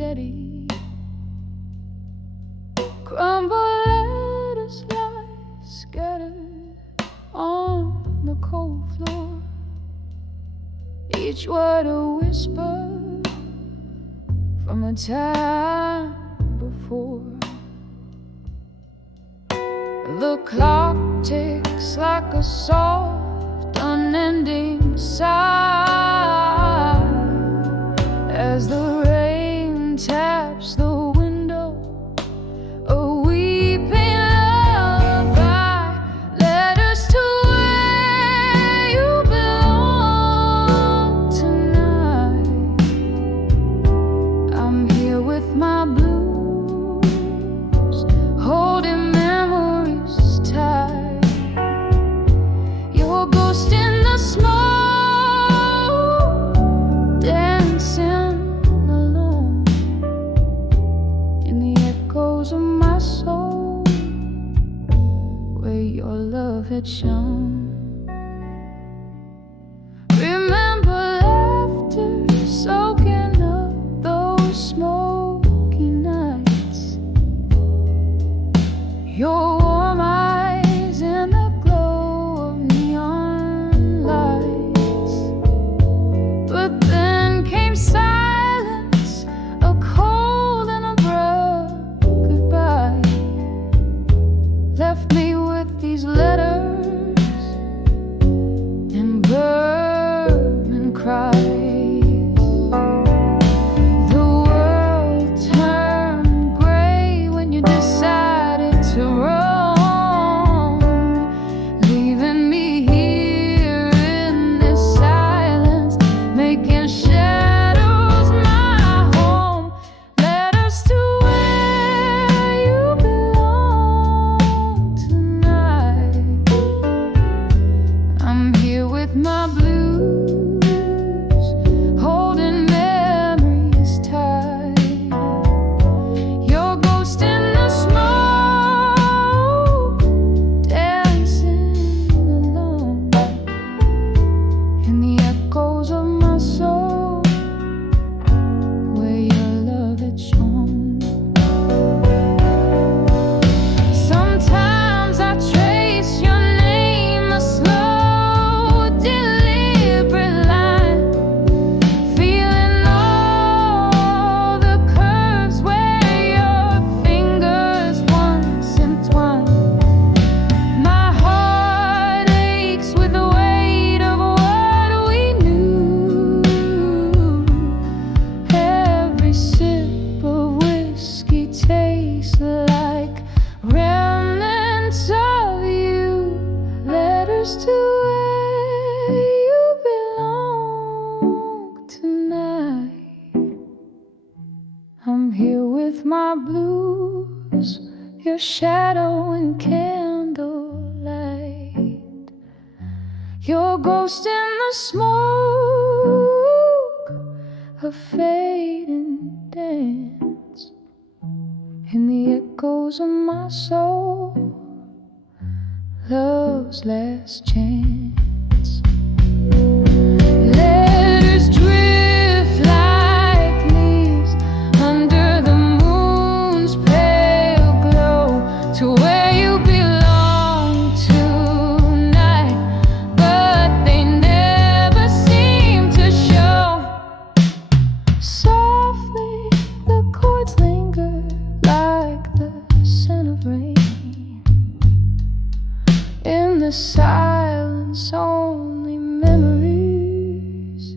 steady. Crumbled letters lie scattered on the cold floor, each word a whisper from a time before. The clock ticks like a soft, unending sigh as the rain taps the window, a weeping lullaby. Letters to where you belong tonight. I'm here with my blues, holding memories tight. Your ghost in the smoke, dancing alone in the echoes of my soul, where your love had shone. Remember laughter soaking up those smoky nights, your warm eyes in the glow of neon lights. But then came silence, a cold and abrupt goodbye. Left me with these letters and burning cries. The world turned gray when you decided to roam, leaving me here in this silence, making shadows my home. Letters to where you belong tonight. I'm here with my blues, holding memories tight. Your ghost in the smoke, dancing alone in the echoes of my soul, where your love had shone. Sometimes I trace your name, a slow, deliberate line, feeling all the curves where your fingers once entwined. My heart aches with the weight of what we knew. Every sip of whiskey tastes like remnants of you. Letters to where you belong tonight. I'm here with my blues, your shadow and candlelight. Your ghost in the smoke, a fading dance in the echoes of my soul, love's last chance. Letters drift like leaves under the moon's pale glow to where you belong tonight, but they never seem to show. Softly the chords linger like the scent of rain. In the silence only memories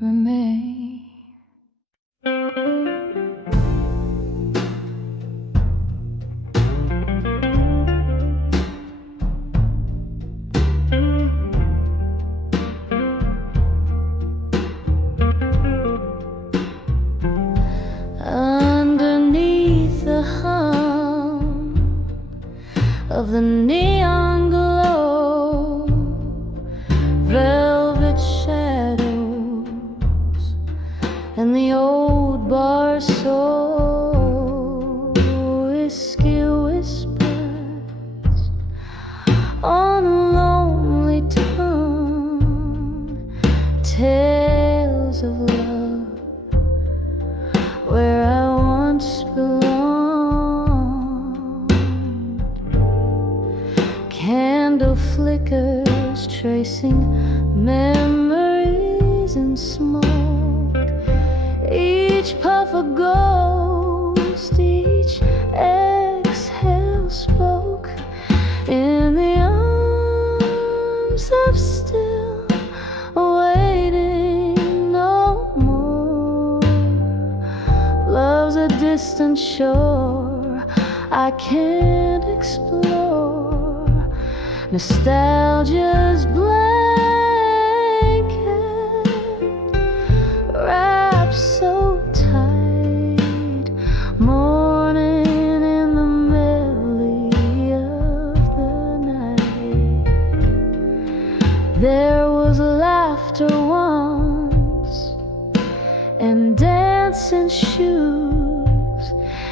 remain. Underneath the hum of the neon glow, velvet shadows, and the old bar soul, whiskey whispers on a lonely tongue, tales of love where tracing memories in smoke. Each puff a ghost, each exhale spoke in the arms of still waiting no more. Love's a distant shore I can't explore, nostalgia's blanket wrapped so tight, mourning in the melody of the night. There was laughter once and dancing shoes,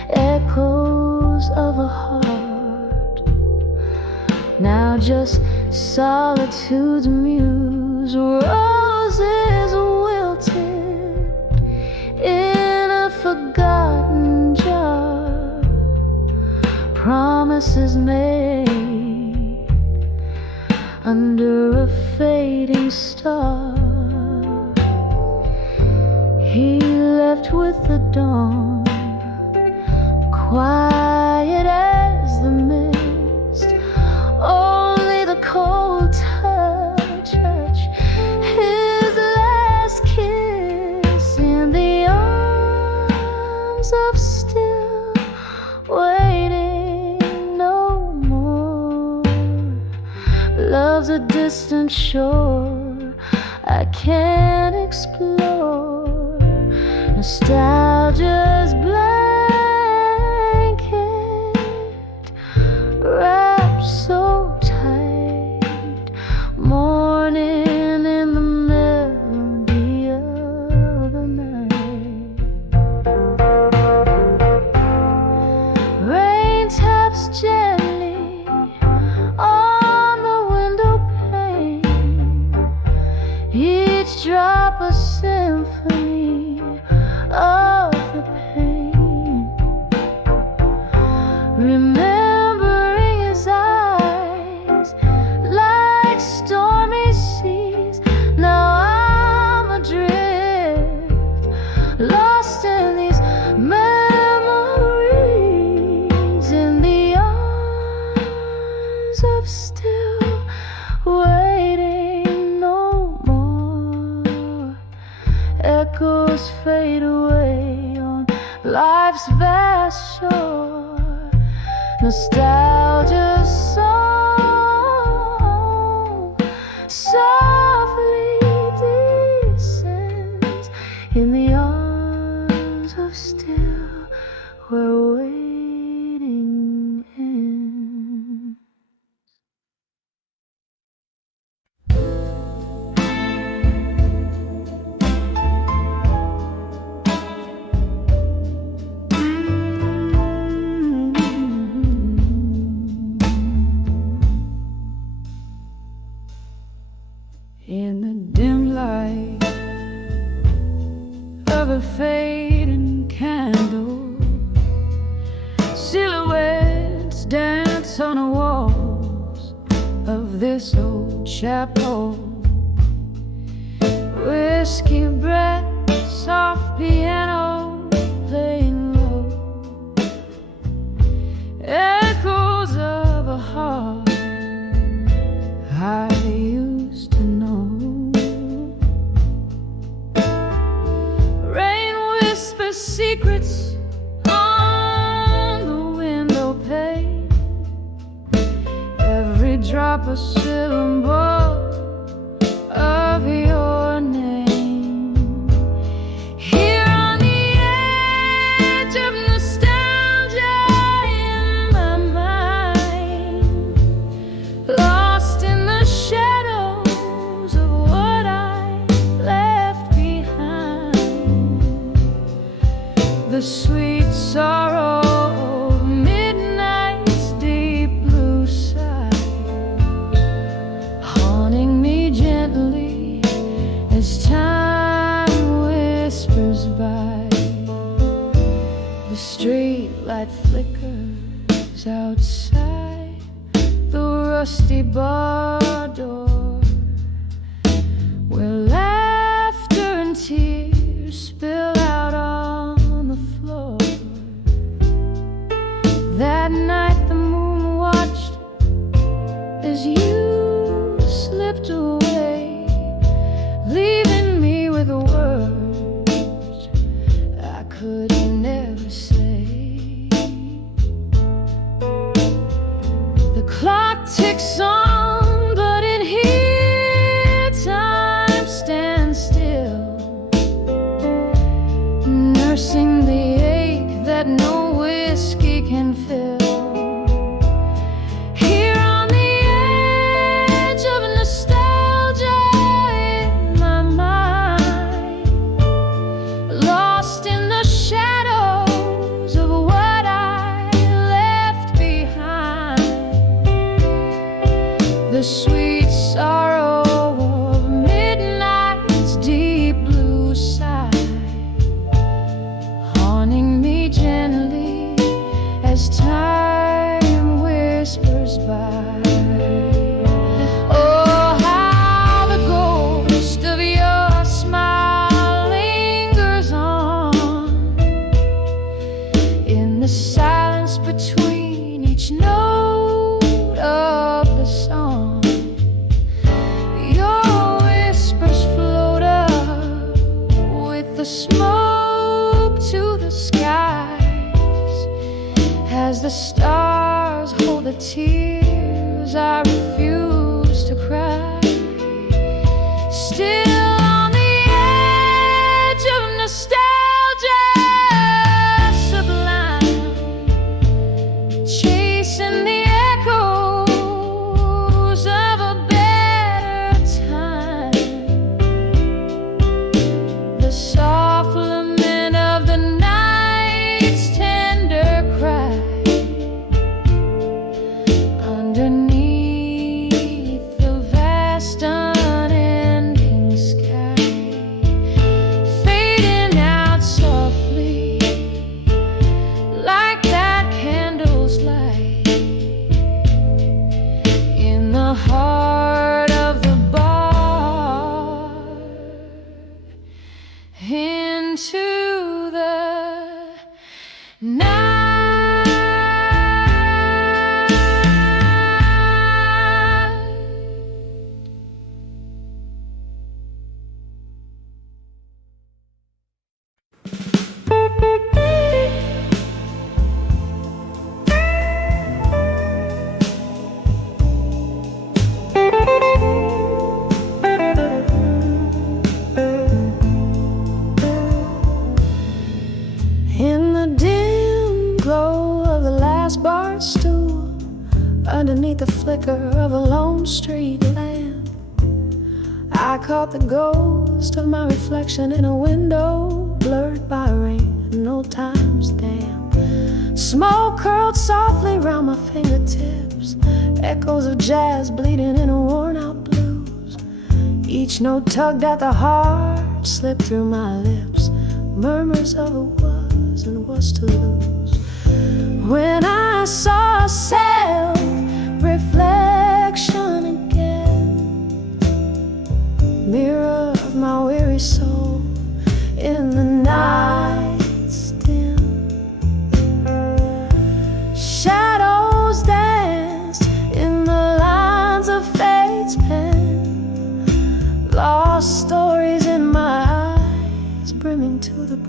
echoes of a heart, now just solitude's muse. Roses wilted in a forgotten jar, promises made under a fading star. He left with the dawn, quiet as the mist, only the cold touch, his last kiss in the arms of still waiting no more. Love's a distant shore I can't explore, nostalgia's blanket wrapped so tight, mourning in the melody of the night. Rain taps gently on the window pane, each drop a symphony of the pain. Remembering his eyes like stormy seas, now I'm adrift, lost in these memories, in the arms of still waiting no more. Echoes fade away on life's vast shore, nostalgia's song softly descends in the arms of still where waiting ends. In the dim light of a fading candle, silhouettes dance on the walls of this old chapel. Whiskey breath, soft piano playing low, echoes of a heart I used to know. Rain whispers secrets on the window pane, every drop a syllable of your name. Here on the edge of nostalgia in my mind, lost in the shadows of what I left behind, the sweet sorrow of midnight's deep blue side, haunting me gently as time whispers by. The street light flickers outside the rusty bar doors, could never say. The clock ticks on, but in here time stands still, nursing the ache that no whiskey can fill. The sweet sorrow of midnight's deep blue sigh, haunting me gently as time whispers by. Oh, how the ghost of your smile lingers on in the silence between each note of the song. The smoke to the skies as the stars hold the tears I refuse to cry. Still on the edge of nostalgia sublime, chasing the echoes of a better time. The soft lament of the night's tender cry underneath the vast unending sky, fading out softly like that candle's light in the heart of the bar. Into the night. In the dim glow of the last bar stool, underneath the flicker of a lone street lamp, I caught the ghost of my reflection in a window blurred by rain and old time's damp. Smoke curled softly round my fingertips, echoes of jazz bleeding in a worn-out blues. Each note tugged at the heart, slipped through my lips, murmurs of a was and was to lose. When I saw self-reflection again, mirror of my weary soul in the night's dim, shadows danced in the lines of fate's pen, lost stories in my eyes brimming to the brim.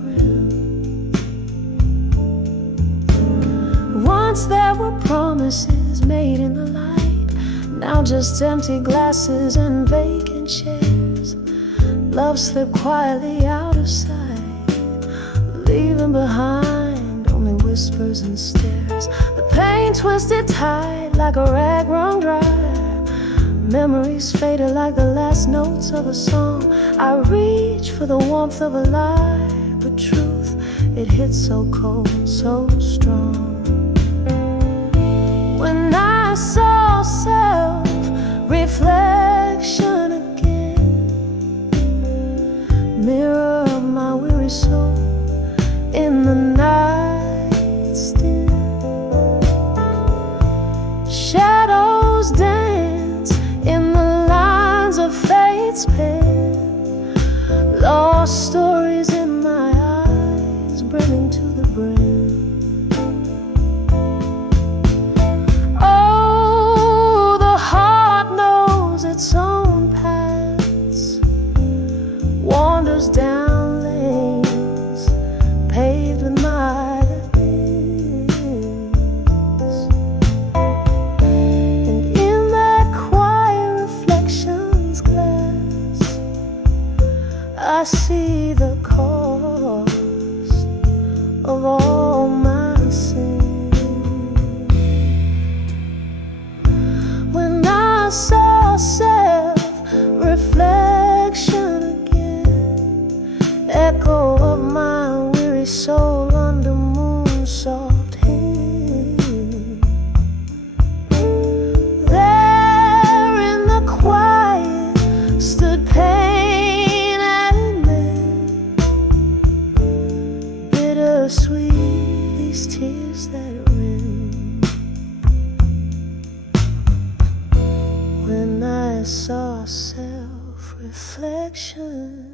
Once there were promises made in the light, now just empty glasses and vacant chairs. Love slipped quietly out of sight, leaving behind only whispers and stares. The pain twisted tight like a rag wrung dry, memories faded like the last notes of a song. I reach for the warmth of a lie, but truth, it hit so cold, so strong. When I saw self-reflection again, mirror of my weary soul in the night's dim, shadows dance in the lines of fate's pen, lost stories in my eyes brimming to the brim. Its own paths, wanders down lanes bathed with my things. And in that quiet reflections glass, I see the cost of all my sin. When I saw self-reflection again, echo of my weary soul under moon's soft hand, there in the quiet stood pain and man. Bittersweet these tears that ran when I saw self-reflection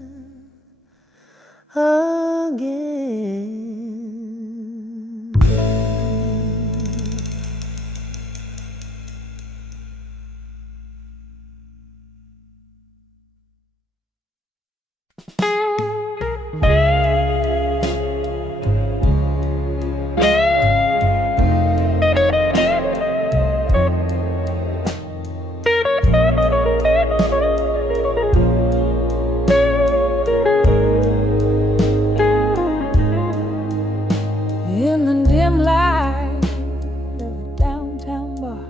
again. In the dim light of a downtown bar,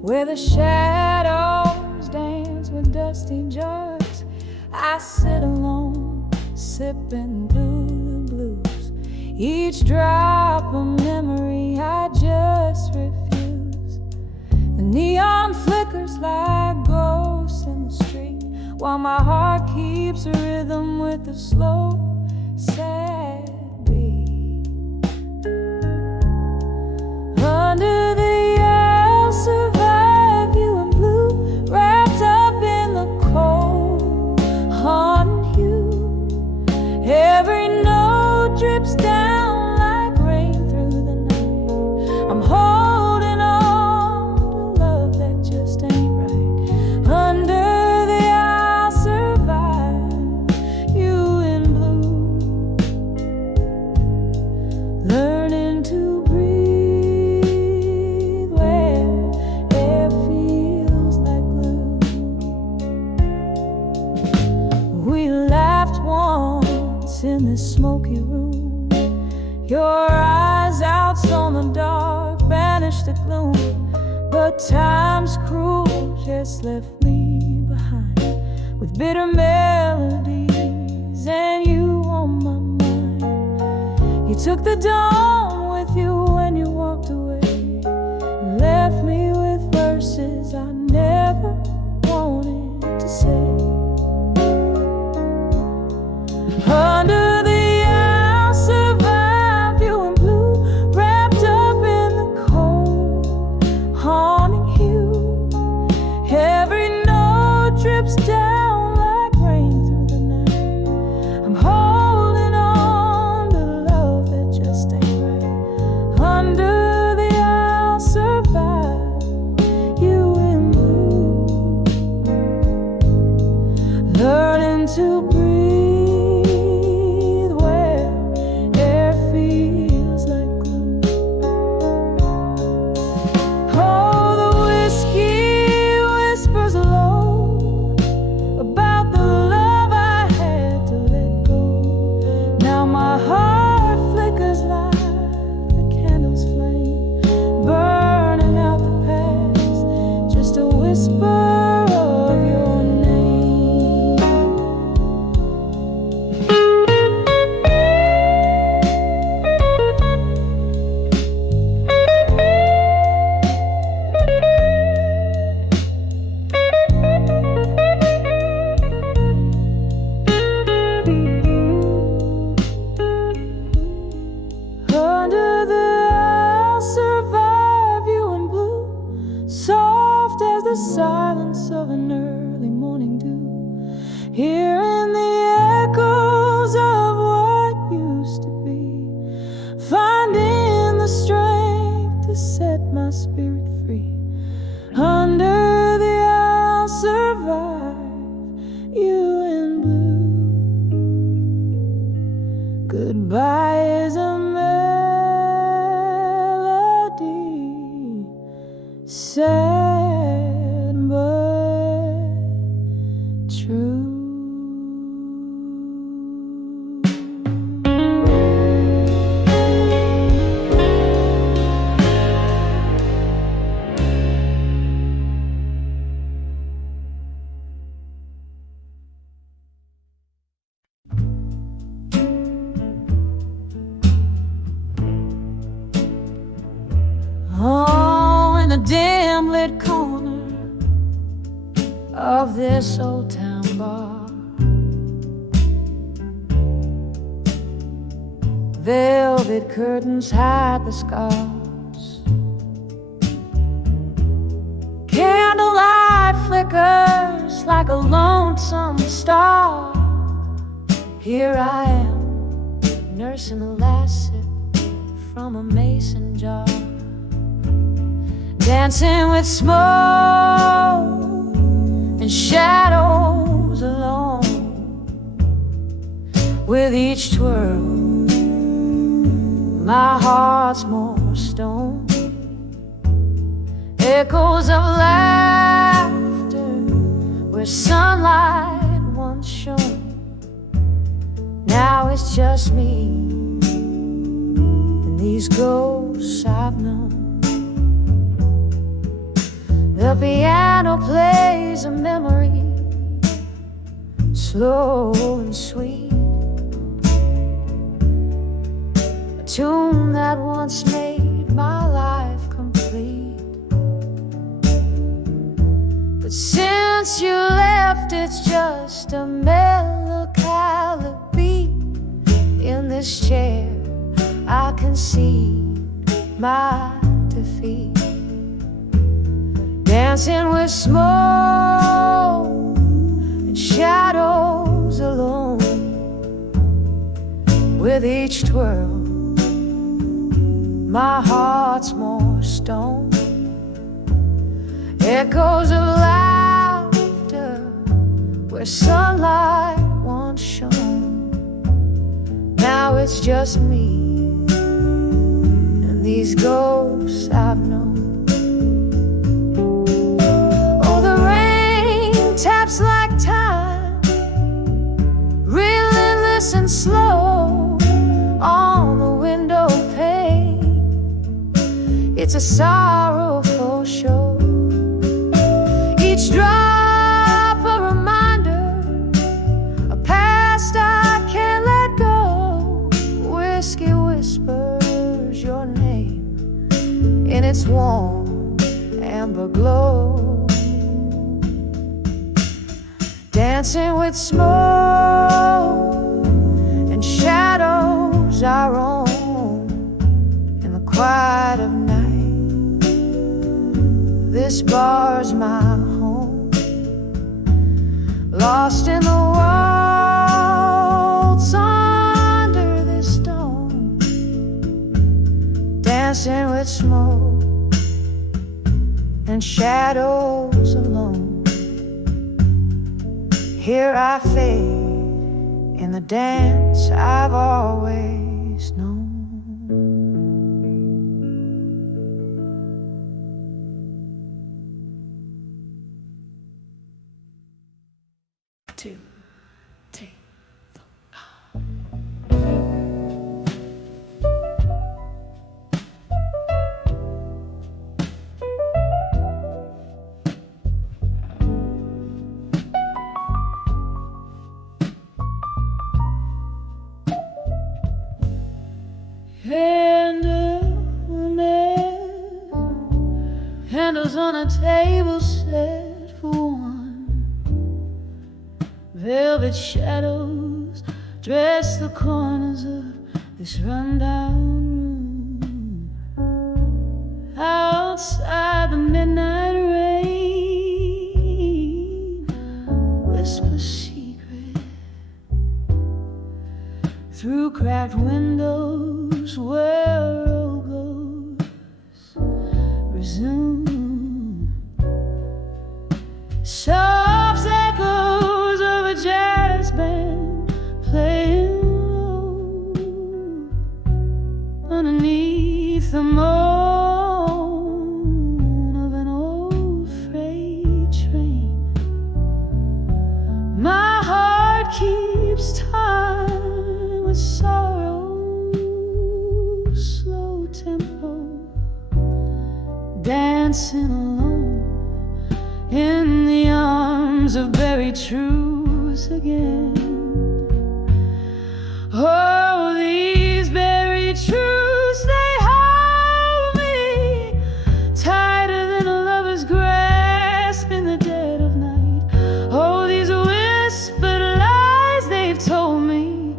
where the shadows dance with dusty jars, I sit alone, sipping through the blues. Each drop of memory I just refuse. The neon flickers like ghosts in the street, while my heart keeps a rhythm with a slow, sad beat. Under the I'll survive you in blue, wrapped up in the cold, haunting you. Every note drips down like rain through the night. I'm holding on to love that just ain't right. Under the I'll survive you in blue, learning to breathe where air feels like glue. We laughed once in this smoky room. Your eyes outshone the dark, banished the gloom. But time's cruel just left me behind with bitter melodies and you on my mind. You took the dawn with you when you walked away, left me with verses I never wanted to say. Under the I'll survive you in blue, wrapped up in the cold, haunting you. Every note drips down like rain through the night. I'm holding on to love that just ain't right. Under the I'll survive you in blue, learning to breathe where air feels like glue. Oh, the whiskey whispers low about the love I had to let go. Now my heart flickers like the candle's flame, burning out the past, just a whisper of your name. Under the I'll survive you in blue, soft as the silence of an early morning dew, hearing the echoes of what used to be, finding the strength to set my spirit free. Under the I'll survive you in blue. Goodbye is sad but true. Oh, in the dim lit corner of this old town bar, velvet curtains hide the scars. Candlelight flickers like a lonesome star. Here I am, nursing a last sip from a mason jar, dancing with smoke and shadows alone. With each twirl, my heart's more stone. Echoes of laughter where sunlight once shone. Now it's just me and these ghosts I've known. The piano plays a memory, slow and sweet, a tune that once made my life complete. But since you left, it's just a melancholy beat. In this chair, I concede my defeat. Dancing with smoke and shadows alone. With each twirl, my heart's more stone. Echoes of laughter where sunlight once shone. Now it's just me and these ghosts I've known. Taps like time, relentless and slow on the window pane. It's a sorrowful show. Each drop a reminder, a past I can't let go. Whiskey whispers your name in its warm amber glow. Dancing with smoke and shadows our own. In the quiet of night, this bar's my home. Lost in the waltz under this dome. Dancing with smoke and shadows alone. Here I fade in the dance I've always known. 2, 3, 4. Candles on a table set for one. Velvet shadows dress the corners of this rundown room. Outside the midnight rain whispers secret through cracked windows where old ghosts resume. Soft echoes of a jazz band playing low underneath the moan of an dancing alone in the arms of buried truths again. Oh, these buried truths, they hold me tighter than a lover's grasp in the dead of night. Oh, these whispered lies they've told me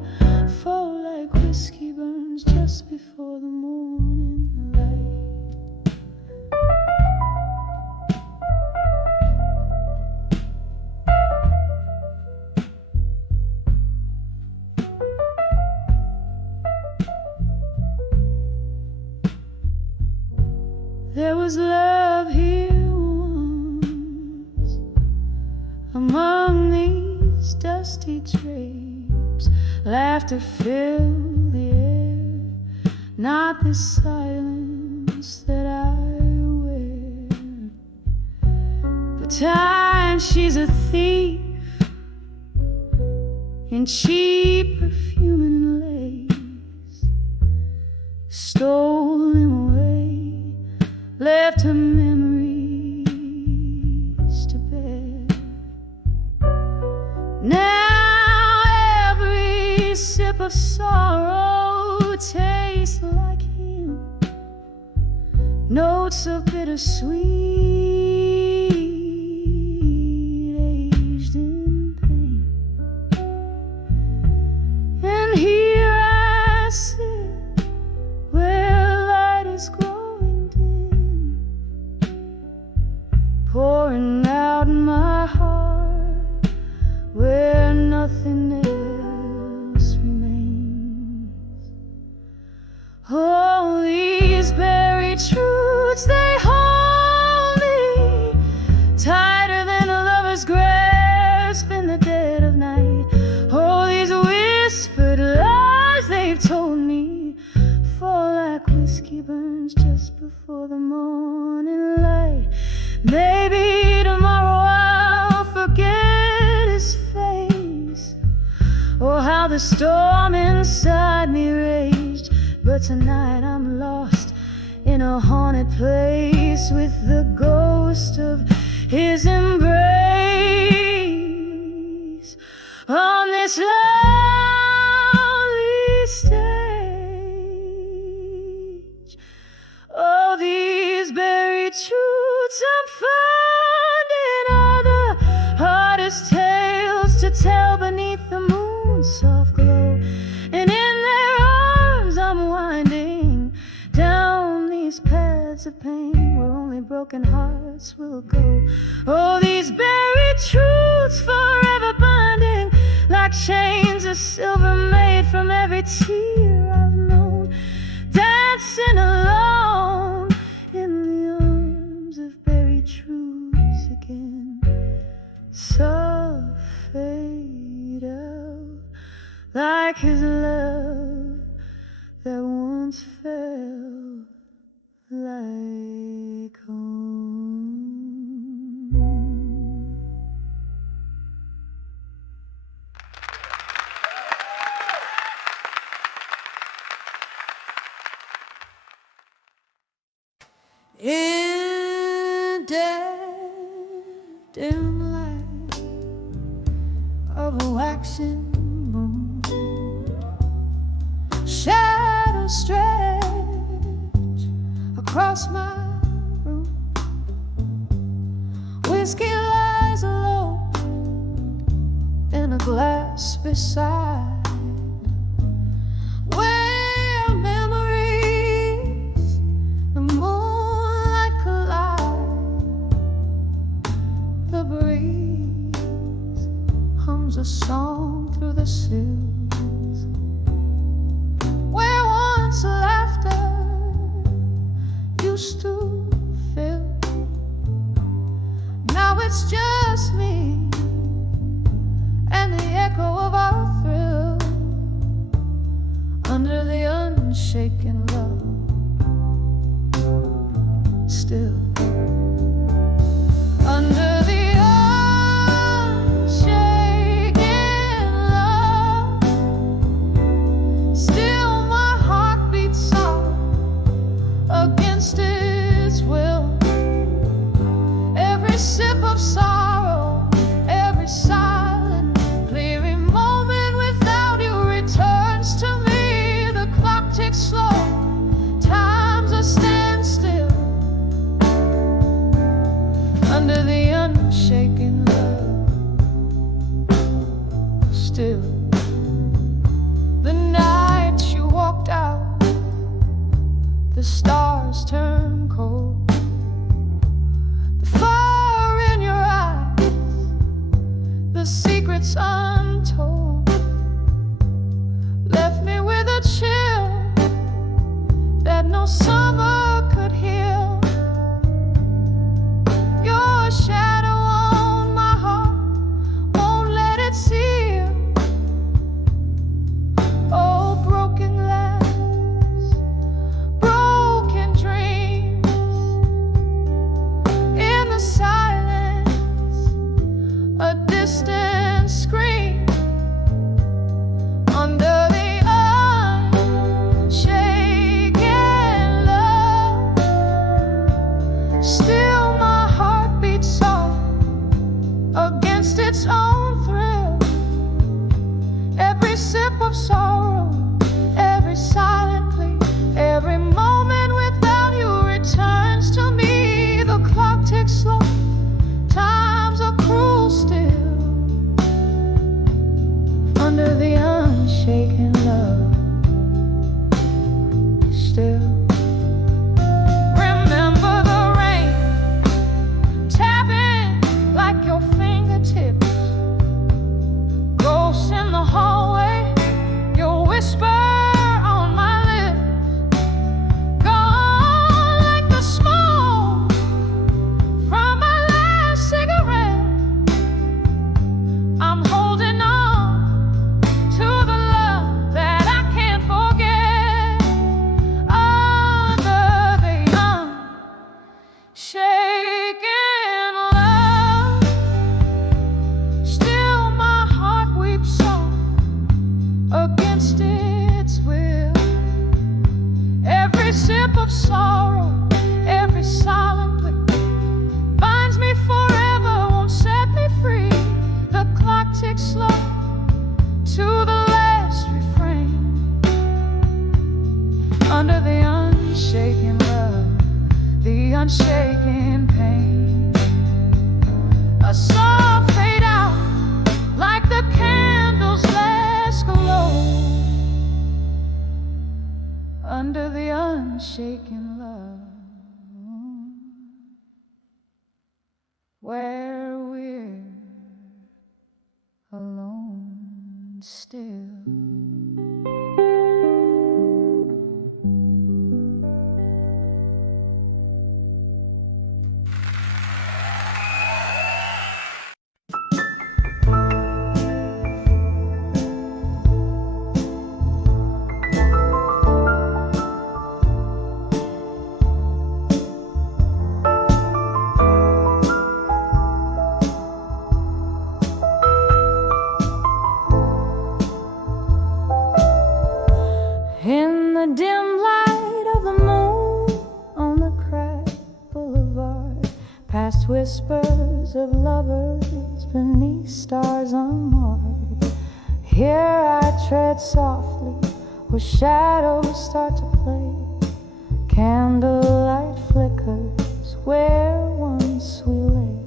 fall like whiskey burns just before the morning light. There was love here once among these dusty drapes. Laughter filled the air, not the silence that I wear. But time, she's a thief in cheap perfume and lace, stole him away, left her memories to bear. Now every sip of sorrow tastes like him, notes of bittersweet, aged in pain. And here I sit where light is growing dim, pouring out my heart where nothing else remains. Oh, these buried truths, they hold me tighter than a lover's grasp in the dead of night. Oh, these whispered lies they've told me fall like whiskey burns just before the morning light. Maybe tomorrow I'll forget his face, or how the storm inside me raged. But tonight I'm lost in a haunted place with the ghost of his embrace on this lonely stage. Oh, these buried truths I'm finding are the hardest tales to tell beneath the moon's soft glow. And in their arms I'm winding down these paths of pain where only broken hearts will go. Oh, these buried truths forever binding like chains of silver made from every tear I've known, dancing alone in the arms of buried truths again. So fade out like his love that once felt like home. In dead dim light of a waxing moon, shadows stretch across my room. Whiskey lies alone in a glass beside, where memories and moonlight collide. The breeze hums a song through the sills, where once laughter used to fill. Now it's just me and the echo of our thrill under the unshaken love. Still under the unshaken love, still my heart beats soft against its will. the stars turn cold. The fire in your eyes, the secrets untold, left me with a chill that no summer could heal. Your shadow on my heart won't let it seal. Oh, broken glass, broken dreams, in the silence, a distant scream, under the unshaken love. Still my heart beats soft against its own thrill. Every sip of sorrow, every silent plea, every moment without you returns to me. The clock ticks slow, times are cruel still, under the unshaken love. Still remember the rain tapping like your fingertips, ghosts in the hallway, your whisper on my lips, gone like the smoke from my last cigarette. I'm holding on to the love that I can't forget, under the unshaken love. Still my heart weeps soft against its will. Every sip of sorrow, every silent plea, binds me forever, won't set me free. The clock ticks slow to the last refrain, under the unshaken love, the unshaken pain. A soft fade out like the candle's last glow, under the unshaken love, where we're alone still. In the dim light of the moon on the cracked boulevard, past whispers of lovers beneath stars unmarked. Here I tread softly where shadows start to play. Candlelight flickers where once we lay.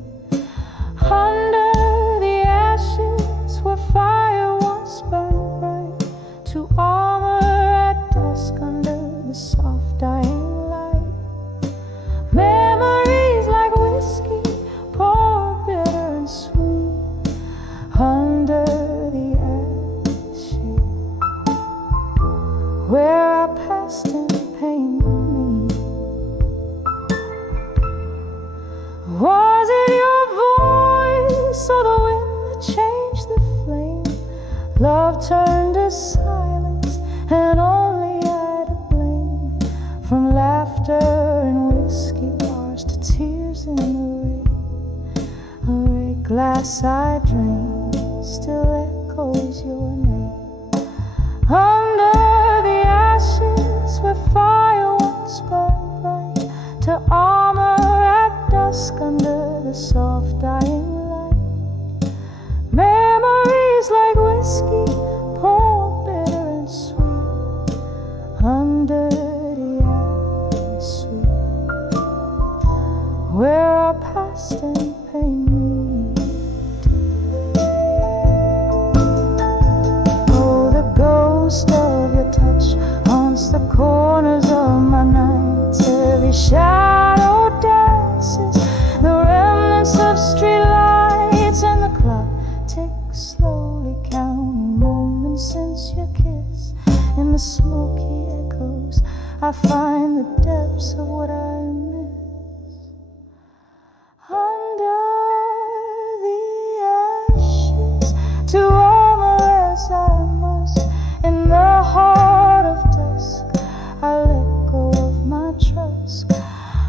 Under the ashes where fire once burned bright, to armor at dusk under the soft dying light. Memories like whiskey pour bitter and sweet, under the ashes where our past and pain meet. Was it your voice or the wind that changed the flame? Love turned to silence and only I to blame. From laughter and whiskey bars to tears in the rain, a red glass I drain still echoes your name. Under the ashes where fire once burned bright, to armor at dusk under the soft dying light. Memories like whiskey pour bitter and sweet, under the ashes sweet, where our past and pain meet. Oh, the ghost of your touch haunts the corners of my night. I find the depths of what I miss under the ashes. To armor as I must in the heart of dusk, I let go of my trust.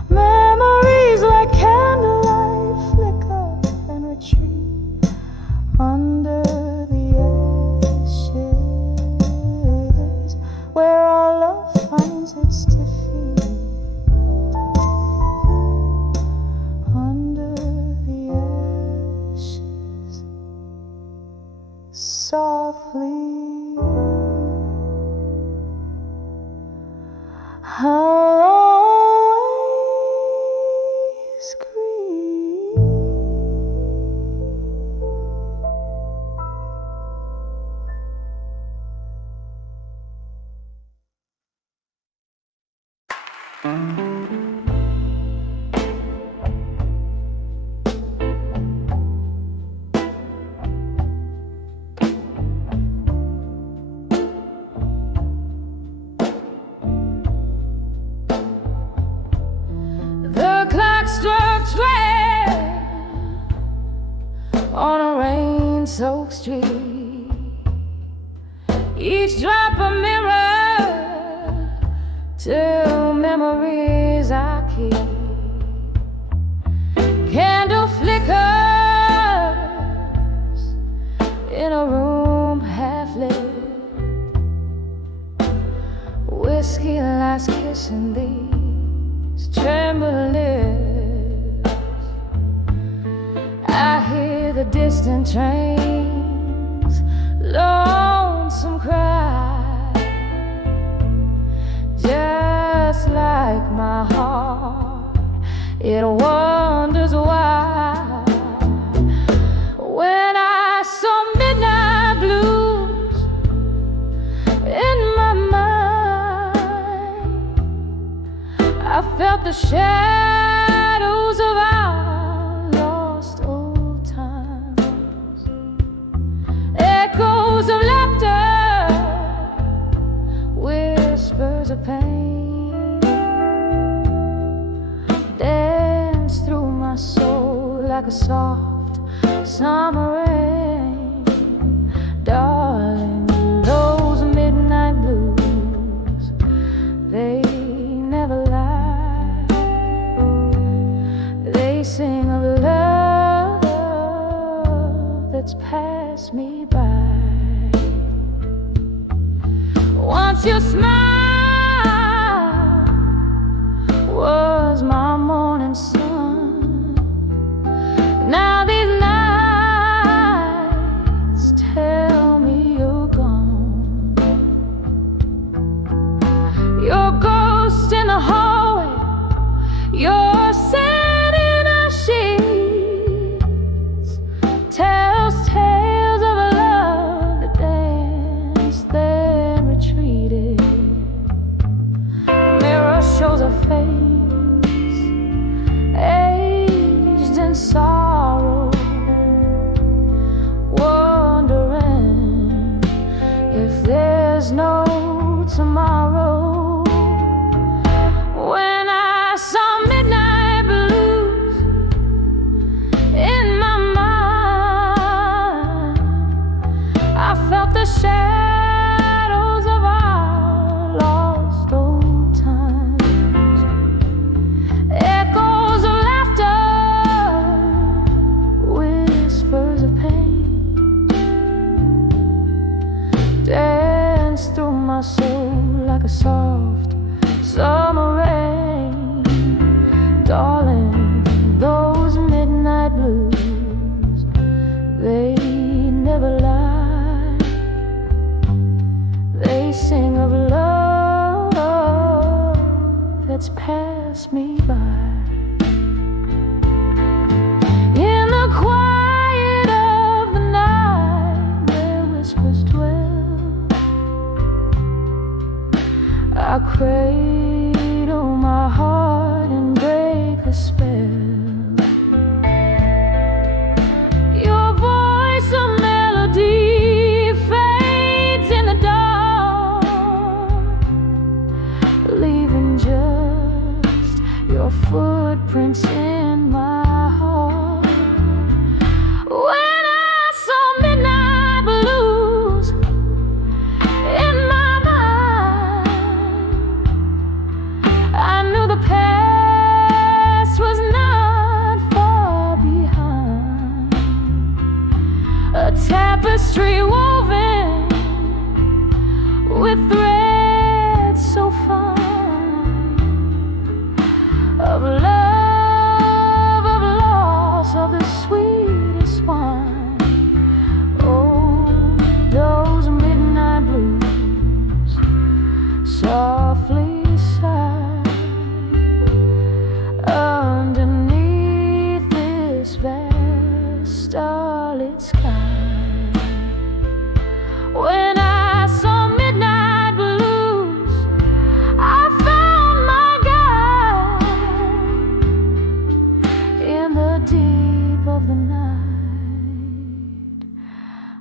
Memories like candlelight flicker and retreat under the ashes, where our love finds its defeat. Under the ashes, softly. I'll always grieve. The clock struck 12 on a rain-soaked street. Each drop a mirror to memories I keep. Candle flickers in a room half lit. Whiskey lights kissing these trembling lips. I hear the distant trains, lonesome cry, just like my heart, it wonders why. When I saw midnight blues in my mind, I felt the shadows of our lost old times. Echoes of laughter, whispers of pain, dance through my soul like a soft summer rain. Darling, those midnight blues, they never lie. They sing of love that's passed me by. Once your smile was my morning sun. Now these nights tell me you're gone. Your ghost in the hallway, your scent in our sheets, tells tales of a love that danced then retreated. The mirror shows a face aged in sorrow, wondering if there's no tomorrow. When I saw midnight blues in my mind, I felt the shadows of our lost old times. Echoes of laughter, whispers of pain, dance through my soul like a soft summer rain. Darling, those midnight blues, they never lie. They sing of love that's passed me by. In the quiet of the night, where whispers dwell, I cradle my heart and break the spell. Your voice, a melody, fades in the dark, leaving your footprints in my heart. When I saw midnight blues in my mind, I knew the past was not far behind. A tapestry woven with threads so fine, of love, of loss, of the sweetest wine. Oh, those midnight blues softly sigh underneath this vast starlit sky. When I saw midnight blues, I found my guide in the deep of the night,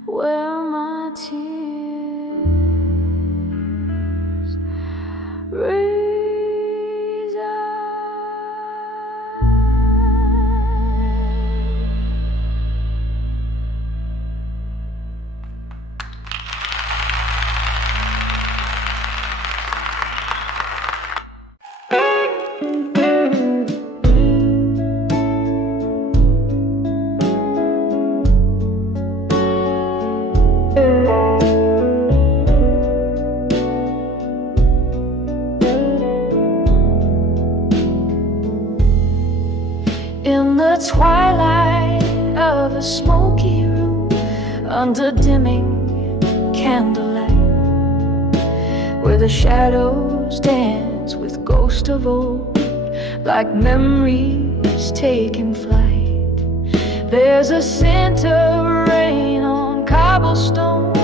where my tears reside. In the twilight of a smoky room, under dimming candlelight, where the shadows dance with ghosts of old, like memories taking flight. There's a scent of rain on cobblestone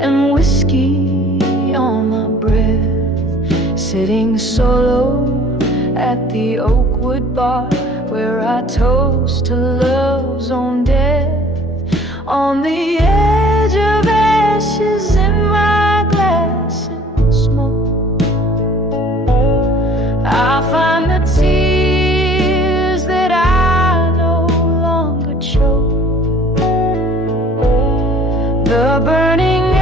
and whiskey on my breath, sitting solo at the Oakwood bar, where I toast to love's own death. On the edge of ashes in my glass and smoke, I find the tears that I no longer choke, the burning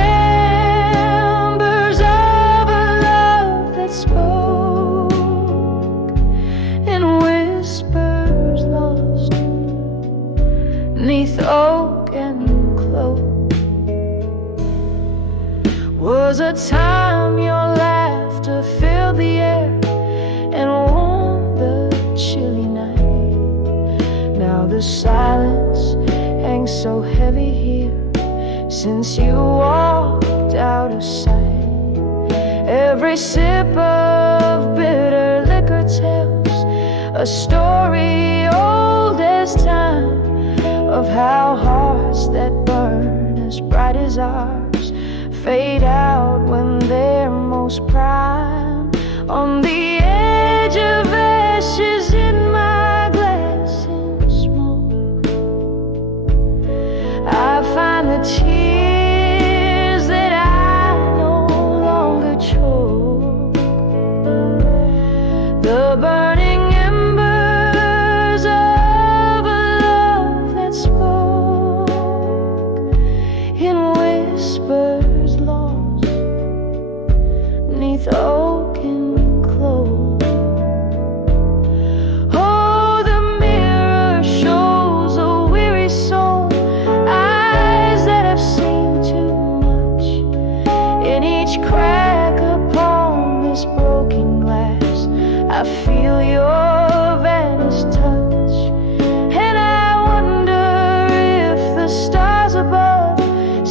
embers of a love that spoke in whispers lost 'neath oak and cloak. Was a time your laughter filled the air and warmed the chilly night. Now the silence hangs so heavy here since you walked out of sight. Every sip of bitter liquor tells a story old as time, of how hearts that burn as bright as ours fade out when they're most prime. On the edge of ashes in my glass and smoke, I find the tears that I no longer choke, the burning embers of a love that spoke in whispers lost 'neath oak and cloak. Oh, the mirror shows a weary soul, eyes that have seen too much. In each crack upon this broken glass, I feel your vanished touch, and I wonder if the stars above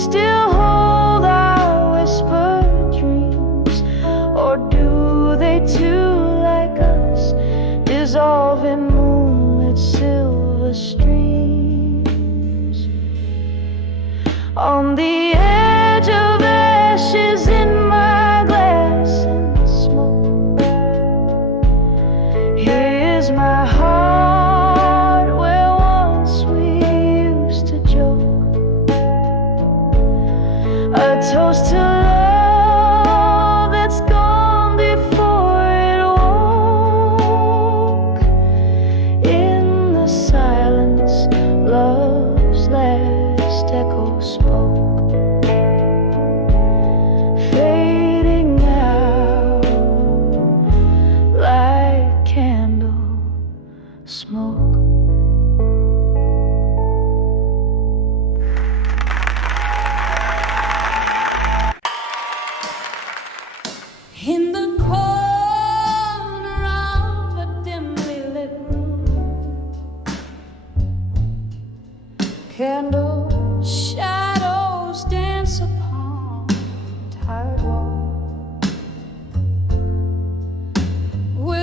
still hold our whispered dreams, or do they too, like us, dissolve in moonlit silver streams? On the edge of ashes in my glass and smoke, here's my heart where once we used to joke, a toast to love that's gone before it woke.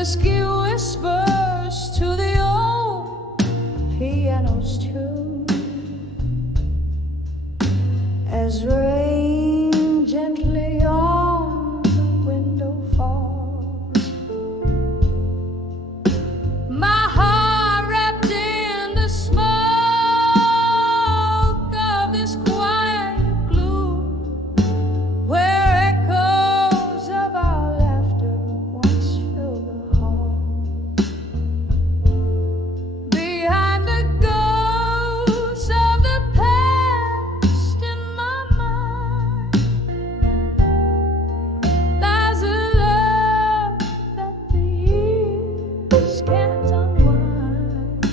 whiskey whispers to the old piano's tune as rain gently on the window falls. My heart wrapped in the smoke of this quiet gloom, where echoes of our laughter once filled the hall. Behind the ghosts of the past in my mind lies a love that the years can't unwind.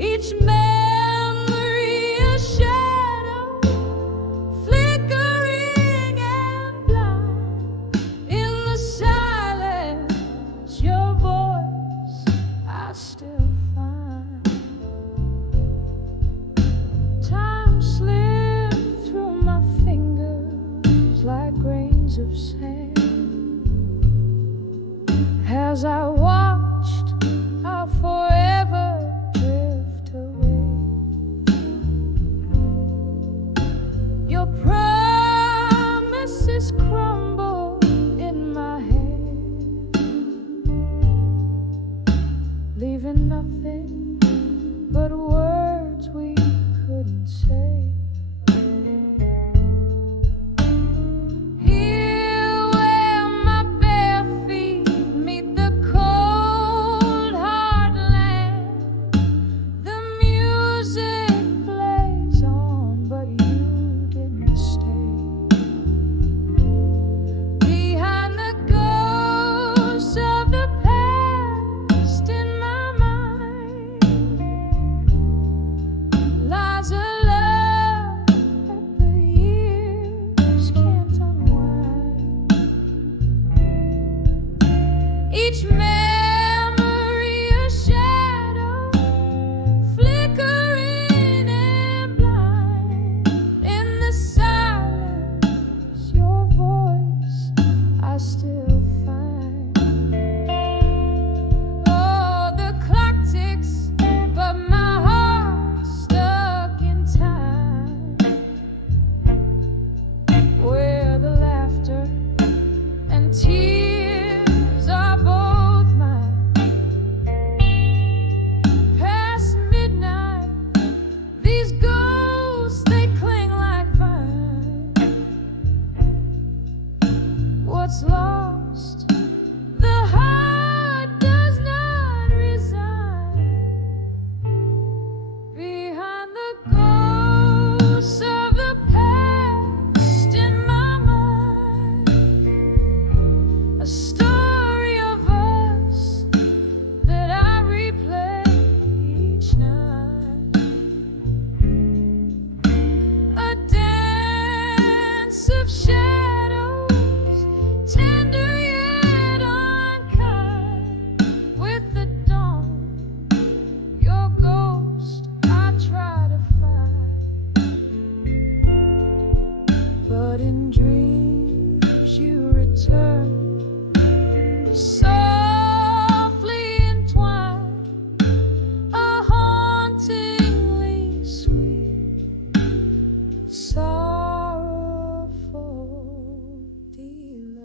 Each memory a shadow, flickering and blind. In the silence, your voice I still find. Time slipped through my fingers like grains of sand as I watched our forever drift away. Your promises crumble in my hand, leaving nothing but words we couldn't say. Here where my bare feet meet the cold hard land, the music plays on, but you didn't stay. Behind the ghosts of the past in my mind lies a love that the years can't unwind. Each memory a shadow, flickering and blind. In the silence, your voice I still find. Oh, the clock ticks, but my heart's stuck in time, where the laughter and tears are both mine. Past midnight, these ghosts they cling like vine. What's lost, the heart does not resign. Behind the ghosts of the past in my mind, a story of us that I replay each night. A dance of shadows, tender yet unkind. With the dawn, your ghost I try to find, but in dreams you return, softly entwined, a hauntingly sweet, sorrowful delight.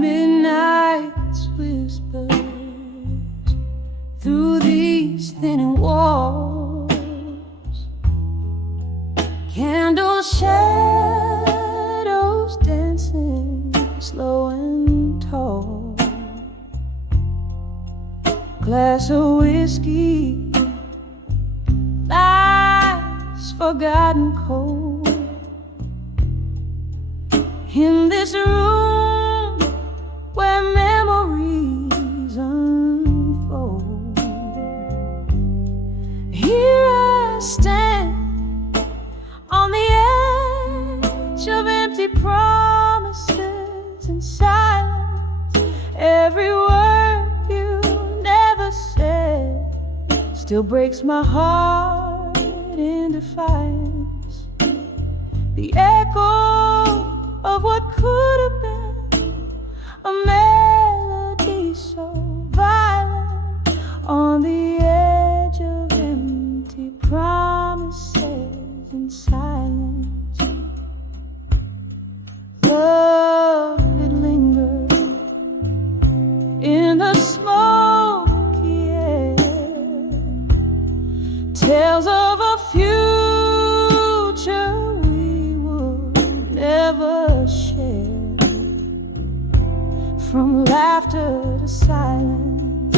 Midnight's whispers through these thinning walls, candle shadows dancing slow and tall. Glass of whiskey lies forgotten cold in this room where still breaks my heart in defiance. The echo of what could have been a melody so violent on the edge of empty promises and silence. Love, it lingered in the smoky air, tales of a future we would never share. From laughter to silence,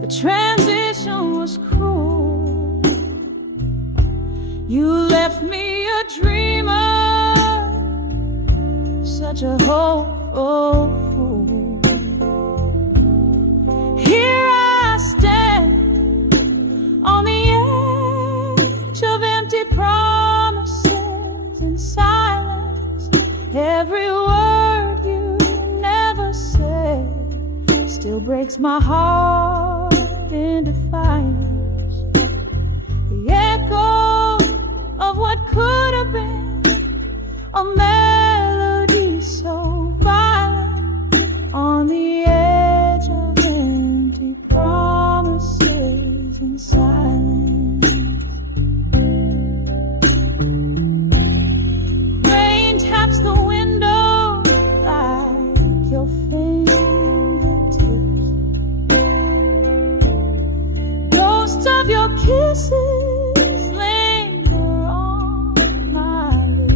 the transition was cruel. You left me a dreamer, such a hopeful fool. Here I stand on the edge of empty promises and silence. Every word you never said still breaks my heart in defiance. The echo of what could have been a melody so violent on the edge of empty promises and silence. Rain taps the window like your fingertips. Ghosts of your kisses linger on my lips.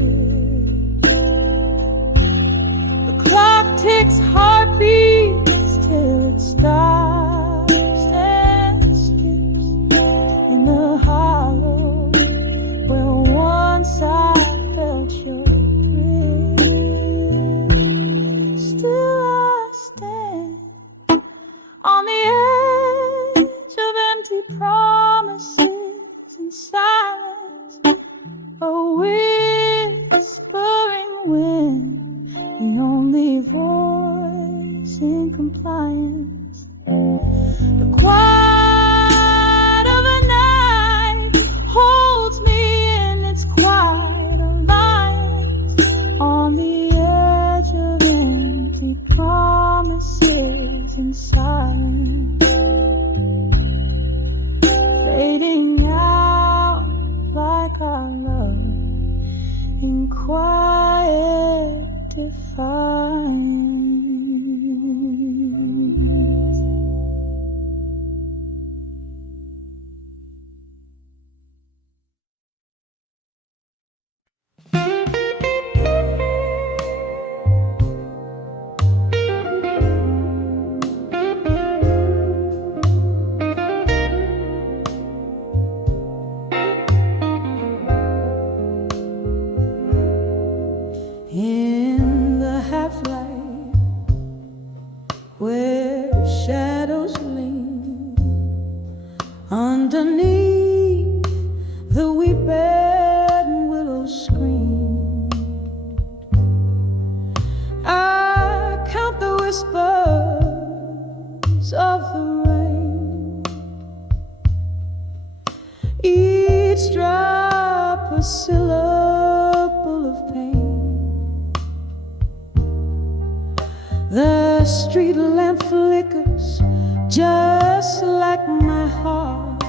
The clock ticks heartbeats till it stops and skips in the hollow where once I felt your grip. Still I stand on the edge of empty promises and silence, a whispering wind, the only voice in compliance. The quiet of a night holds me in its quiet alliance on the edge of empty promises and silence, fading out like our love in quiet defiance. In the half-light where shadows lean underneath the weeping willow screen, I count the whispers of the rain, each drop a syllable of pain. The street lamp flickers just like my heart.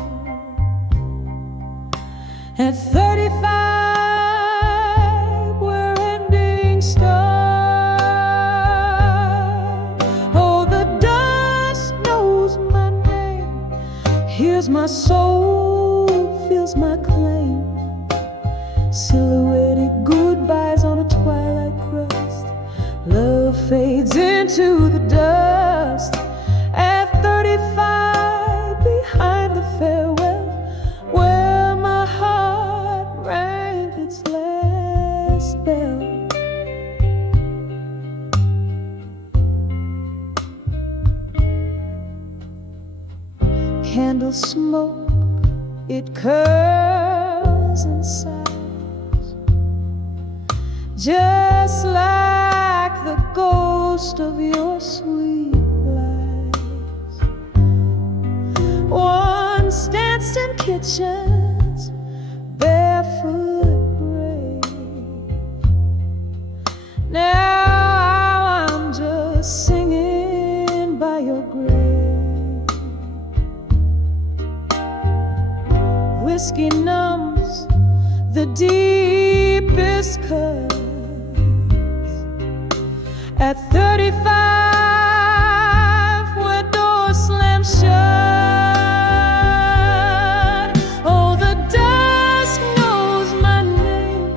At 35, we're ending start. Oh, the dust knows my name, hears my soul, feels my claim. Silhouetted goodbyes on a twilight crust. Love fades into the dust. At 35, behind the farewell, where my heart rang its last bell. Candle smoke, it curls and sighs, just like the ghost of your sweet lies. One chance, barefoot brave. Now I'm just singing by your grave. Whiskey numbs the deepest cuts. At 35, where doors slam shut, oh, the dusk knows my name,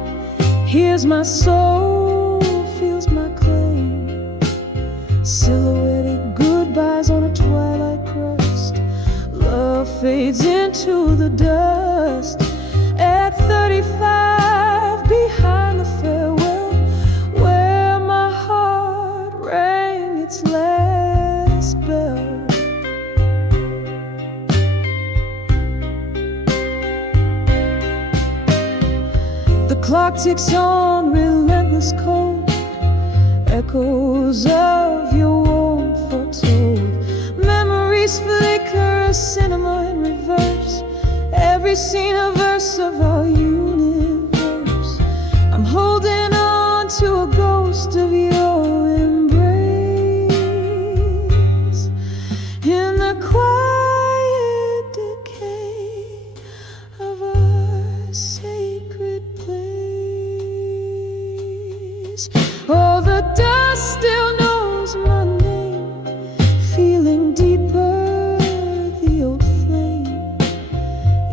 hears my soul, feels my claim. Silhouetted goodbyes on a twilight crust, love fades into the dust. At 35, behind the farewell, where my heart rang its last bell. The clock ticks on, relentless cold, echoes of your warmth foretold. Memories flicker, a cinema in reverse, every scene a verse of our universe. I'm holding on to a ghost of your embrace. In the quiet decay of our sacred place, oh, the dust still knows my name, feeling deeper the old flame.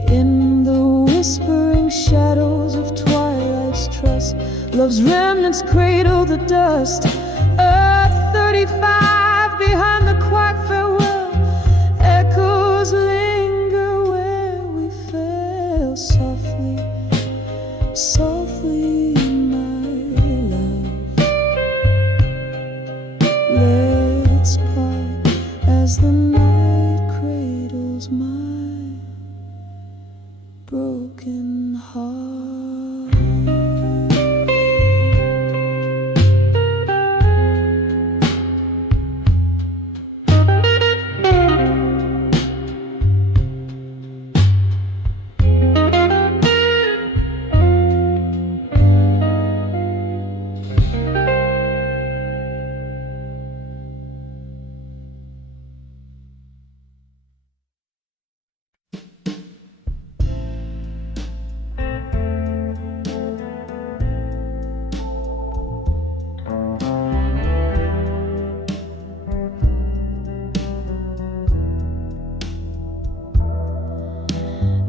In the whispering shadows of twilight's trust, love's remnants cradle the dust. At 35, behind the quiet farewell, echoes linger where we fell. Softly, softly, my love, let's part as the night cradles my broken heart.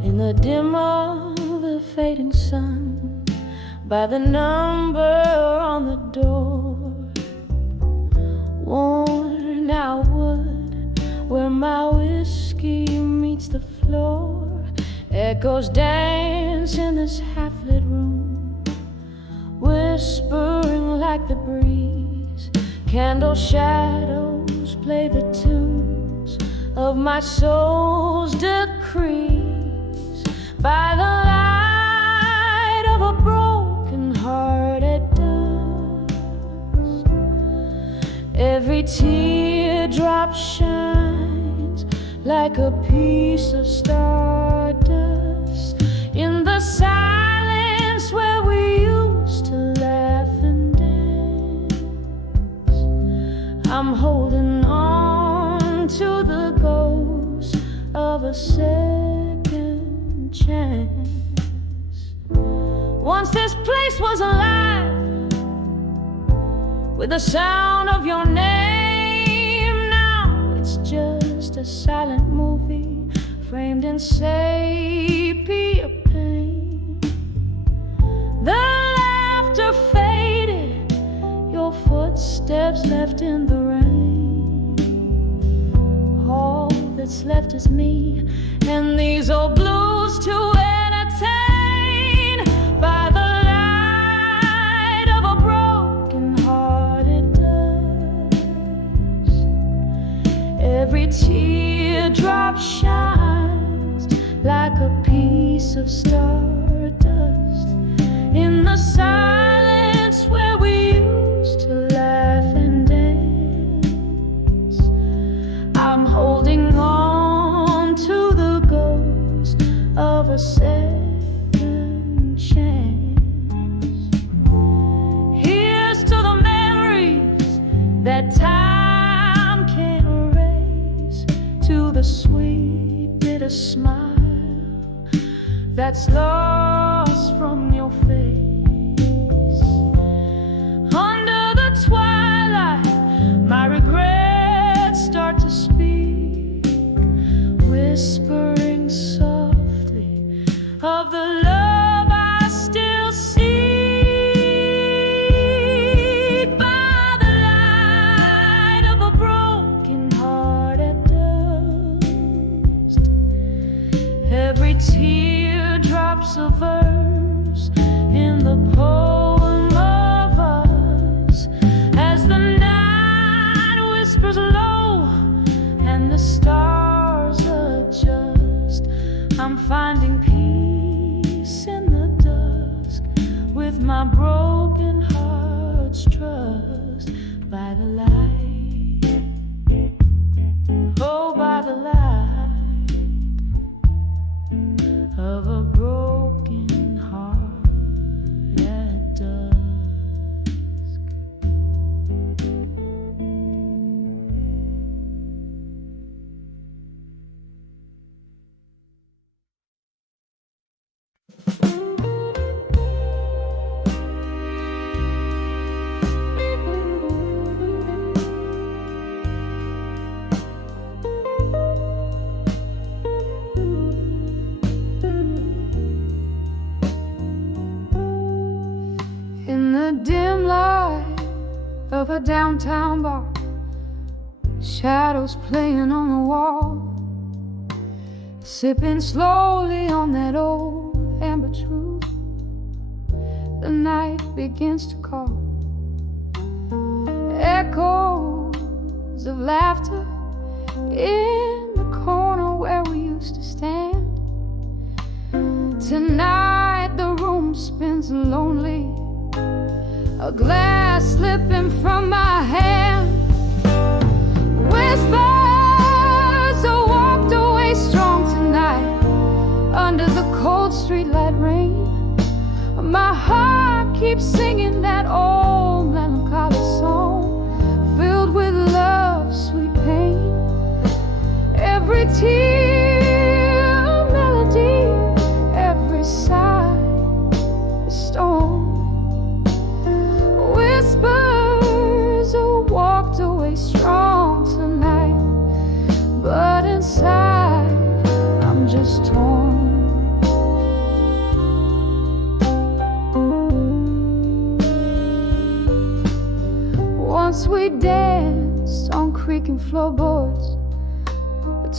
In the dim of the fading sun, by the number on the door, worn out wood, where my whiskey meets the floor, echoes dance in this half-lit room, whispering like the breeze. Candle shadows play the tunes of my soul's decrees. By the light of a broken-hearted dust, every teardrop shines like a piece of stardust. In the silence where we used to laugh and dance, I'm holding on to the ghost of a second chance. Once this place was alive with the sound of your name. Now it's just a silent movie framed in sepia paint. The laughter faded, your footsteps left in the rain. All that's left is me and these old blues to entertain. By the light of a broken-hearted dust, every teardrop shines like a piece of stardust. In the silence where we used to laugh and dance, I'm holding on to the ghost of that time can't erase, to the sweet, bitter smile that's lost from your face. Under the twilight, my regrets start to speak, whispering softly of the love I still seek. By the light of a broken heart at dusk, every tear drops a verse in the poem of us, as the night whispers low and the stars adjust. I'm finding peace in the dusk with my broken heart's trust. By the light, oh, by the light of a broken heart at dusk. In the dim light of a downtown bar, shadows playing on the wall, sipping slowly on that old amber truth, the night begins to call. Echoes of laughter in the corner where we used to stand. Tonight the room spins lonely, a glass slipping from my hand. Whispers are walked away strong tonight under the cold streetlight rain. My heart keeps singing that old melancholy song, filled with love's sweet pain. Every tear a melody, every sigh a storm. Whispers are walked away strong tonight, but inside I'm just torn. Once we danced on creaking floorboards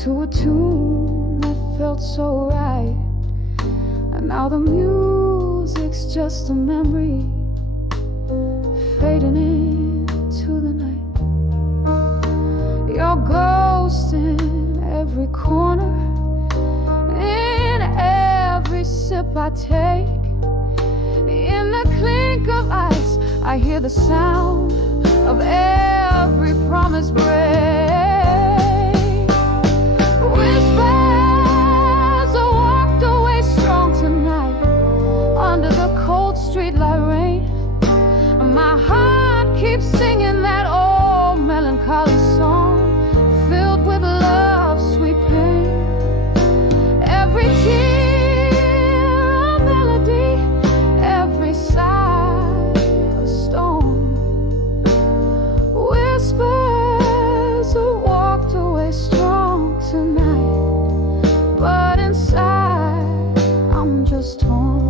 to a tune that felt so right, and now the music's just a memory fading into the night. Your ghost in every corner, in every sip I take. In the clink of ice, I hear the sound of every promise break. Whispers are walked away strong tonight under the cold streetlight rain. My heart keeps singing that old melancholy song, filled with love's sweet pain. Every tear a melody, every sigh a storm. Whispers are walked away strong tonight, but inside I'm just torn.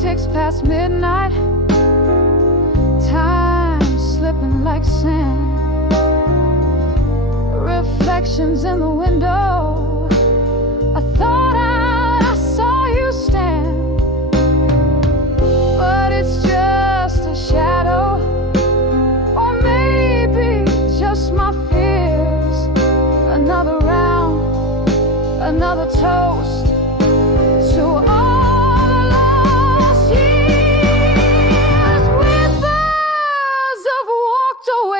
Takes past midnight, time slipping like sand. Reflections in the window, I thought I saw you stand, but it's just a shadow, or maybe just my fears. Another round, another toast to all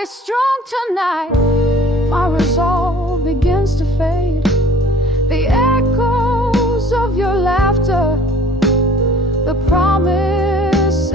strong tonight. My resolve begins to fade. The echoes of your laughter, the promise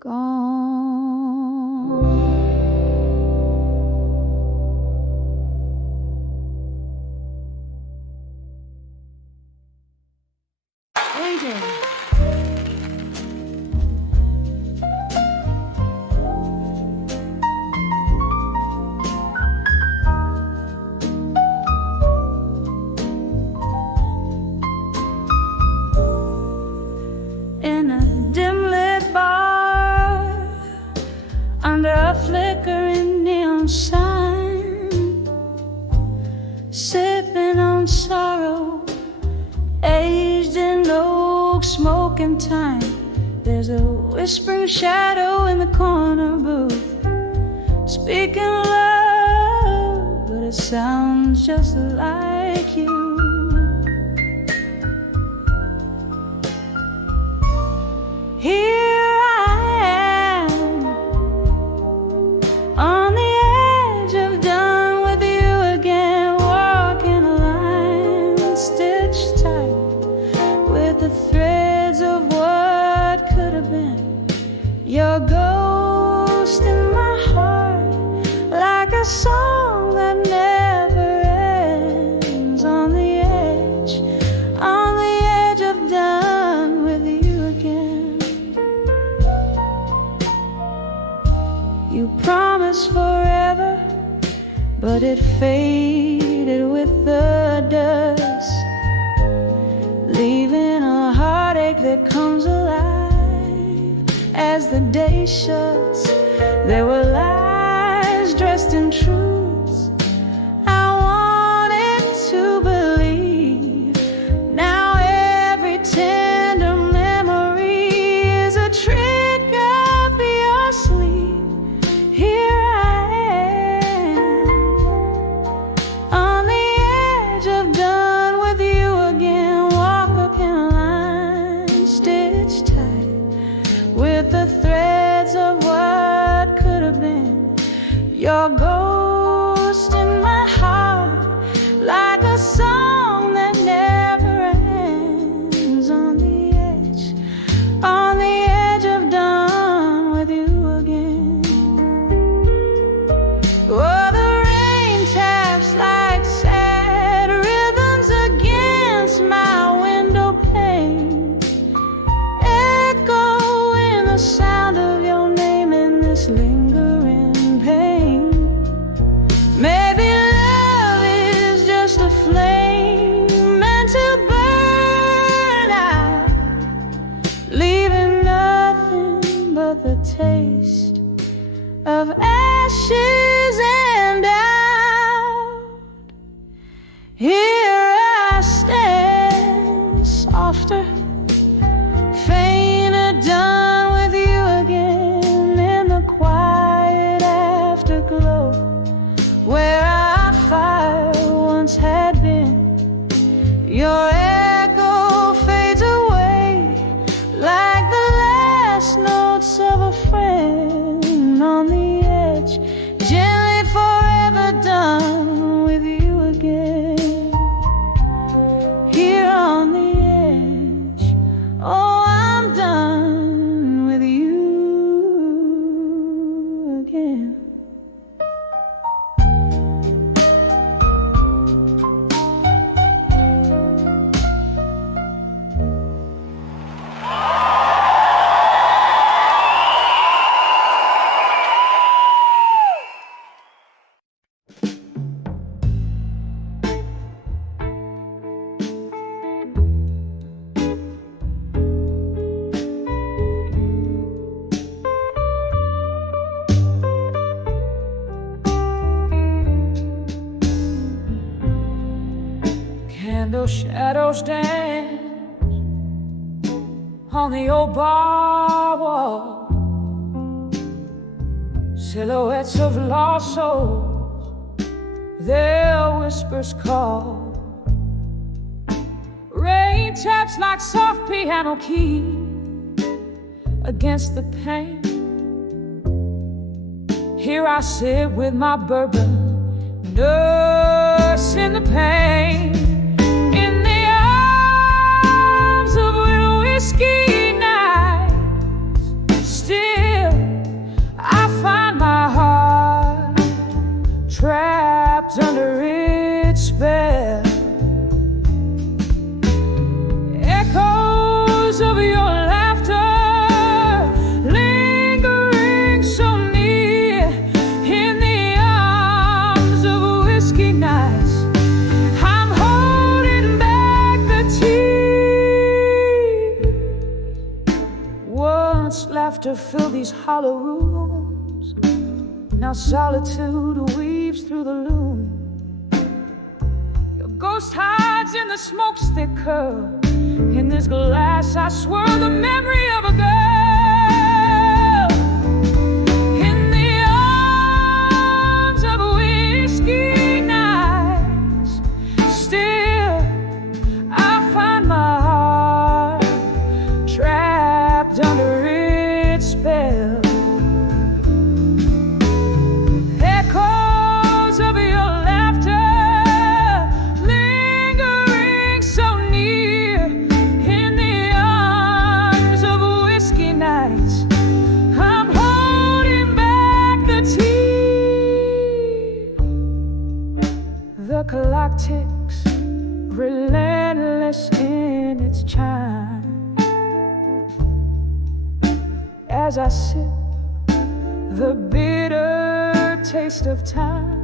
gone. Waiting. In a dim-lit bar, under a flickering neon sign, sipping on sorrow, aged in oak, smoking time. There's a whispering shadow in the corner booth, speaking love, but it sounds just like you. Here I am, on the edge of done with you again, walking a line stitched tight with the threads of what could have been. Your ghost in my heart, like a song that never ends, on the edge of done with you again. You promised forever, but it faded with the dust, leaving a heartache that comes alive as the day shuts. There were lies dressed in truths I wanted to believe. Now every tender memory is a trick up your sleeve. Here I am, on the edge of done with you again, walking a line stitched tight with the threads of what could have been. Your ghost in my heart, like a song that never ends, on the edge of done with you again. Oh, the rain taps like sad rhythms against my window pane, echoing the sound of your name in this lingering pain. Maybe love is just a flame meant to burn out, leaving nothing but the taste of ashes and doubt. Here I stand, softer, fainter, done with you again, in the quiet afterglow where our fire once had been. Your echo fades away like the last notes of a friend, on the edge, gently forever done with you again. Here on the edge, oh, I'm done with you again. Candle shadows dance on the old bar wall, silhouettes of lost souls, their whispers call. Rain taps like soft piano keys against the pane. Here I sit with my bourbon, nursing the pain. In the arms of whiskey nights, still laughter fill these hollow rooms. Now solitude weaves through the loom. Your ghost hides in the smoke's thick curl. In this glass I swirl the memory of a girl. In the arms of whiskey nights, still I find my heart trapped under its spell. Echoes of your laughter lingering so near. In the arms of whiskey nights, I'm holding back the tears. The clock ticks, relentless in its chime, as I sip the bitter taste of time.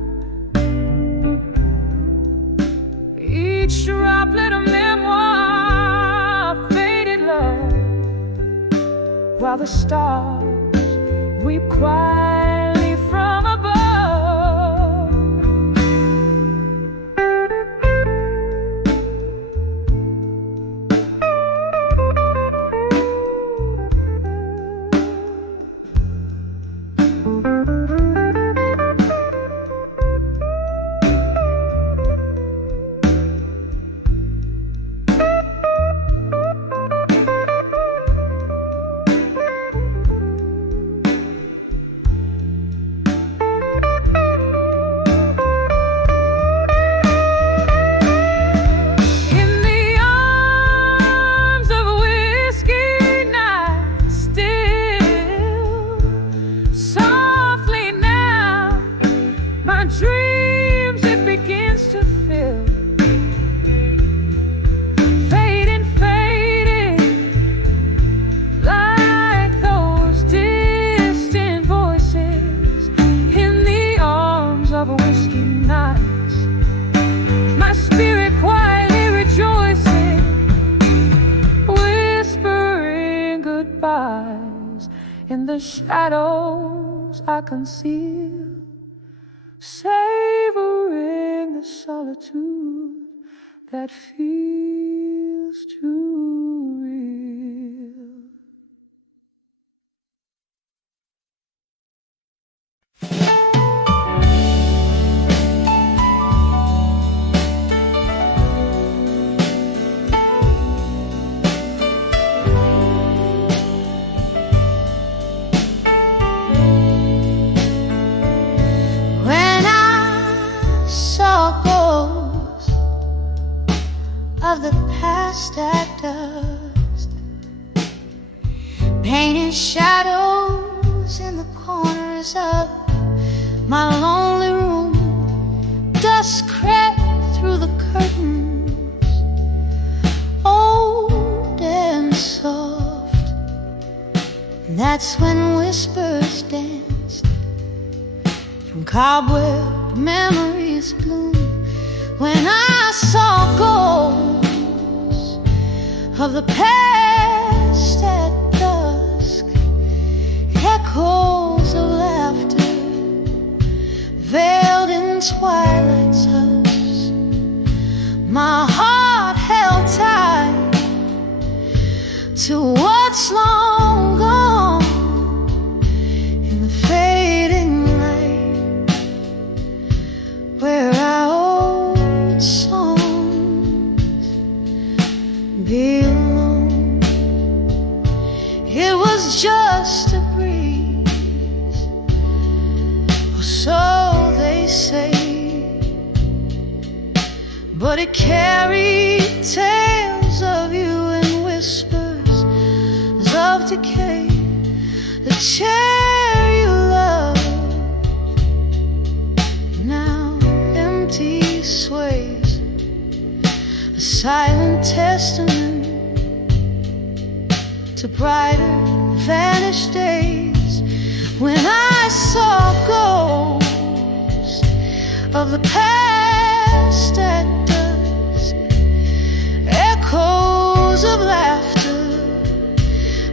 Each droplet of memoir, faded love, while the stars weep quietly from above. Dreams it begins to fill, fading, fading, like those distant voices in the arms of whiskey nights. My spirit quietly rejoicing, whispering goodbyes in the shadows I conceal, savoring the solitude that feels too real. Of the past at dusk, painted shadows in the corners of my lonely room. Dust crept through the curtains, old and soft, and that's when whispers danced from cobweb memories bloom. When I saw ghosts of the past at dusk, echoes of laughter veiled in twilight's hush, my heart held tight to what's long gone in the fading light, where our old songs belong. It was just a breeze, or so they say, but it carried tales of you and whispers of decay. The chair you loved now empty sways, a silent testament to brighter vanished days. When I saw ghosts of the past at dusk, echoes of laughter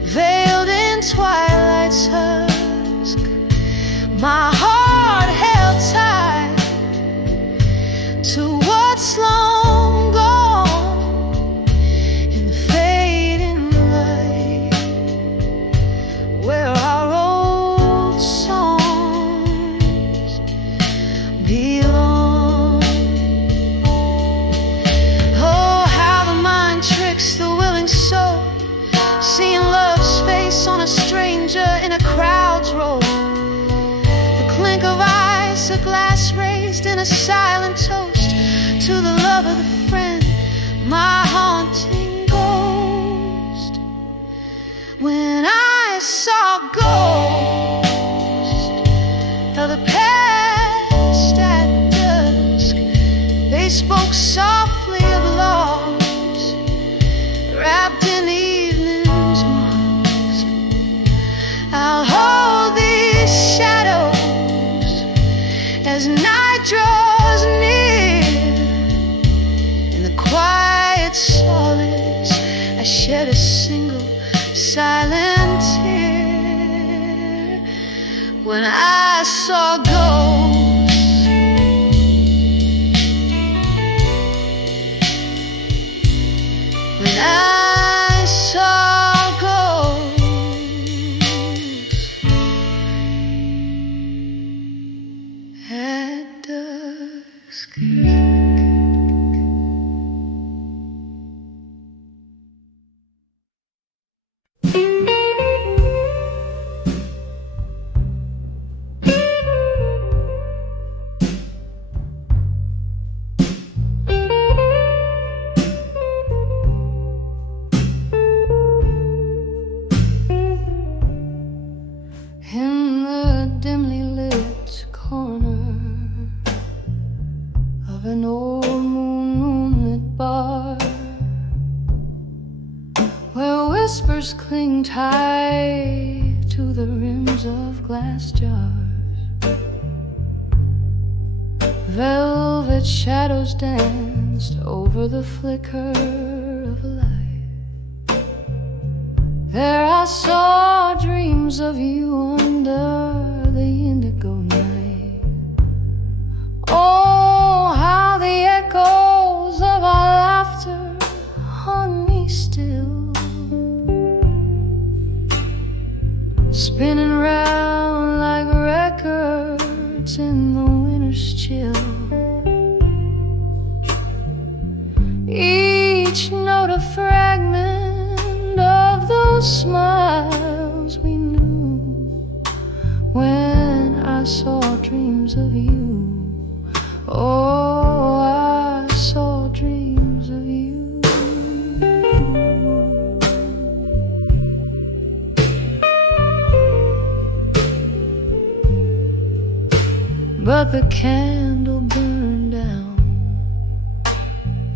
veiled in twilight, its husk. My heart held tight to what's long gone in the fading light, where our old songs belong. Oh, how the mind tricks the willing soul, seeing love's face on a stranger in a crowd's roll. The clink of ice, a glass raised in a silent toast to the love of the friend, my haunting ghost. When I saw ghosts of the past at dusk, they spoke softly of loss wrapped in evening's mask. I'll hold these shadows as night draws near. In the quiet solace, I shed a single silent tear. When I saw ghosts, when I saw ghosts at dusk. In the dimly lit corner of an old moonlit bar, where whispers cling tight to the rims of glass jars, velvet shadows danced over the flicker of a light. There I saw dreams of you under the indigo night. Oh, how the echoes of our laughter haunt me still, spinning round like records in the winter's chill. Each note a fragment of those smiles we knew when I saw dreams of you. Oh, I saw dreams of you. But the candle burned down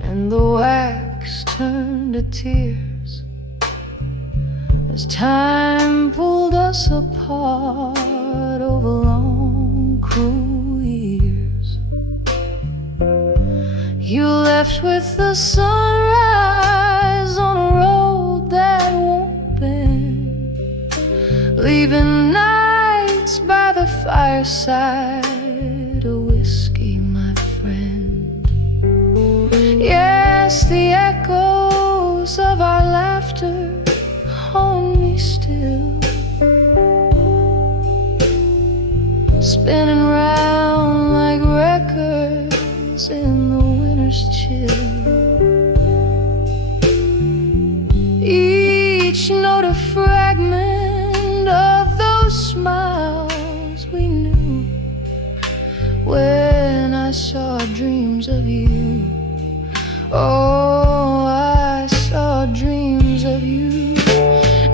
and the wax turned to tears as time pulled us apart over long, cruel years. You left with the sunrise on a road that won't bend, leaving nights by the fireside, a whiskey, my friend. Yes, the echoes of our laughter haunt me still, spinning round like records in the winter's chill. Each note a fragment of those smiles we knew when I saw dreams of you. Oh, I saw dreams of you.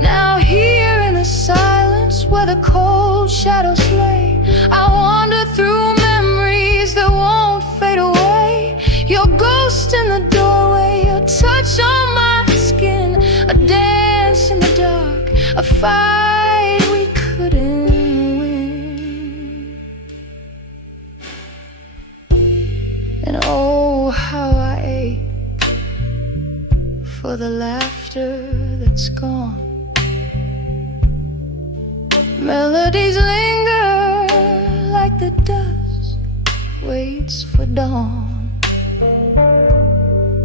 Now here in the silence where the cold shadows lay, I wander through memories that won't fade away. Your ghost in the doorway, your touch on my skin, a dance in the dark, a fight we couldn't win. And oh, how I ache for the laughter that's gone, Melodies linger like the dust waits for dawn.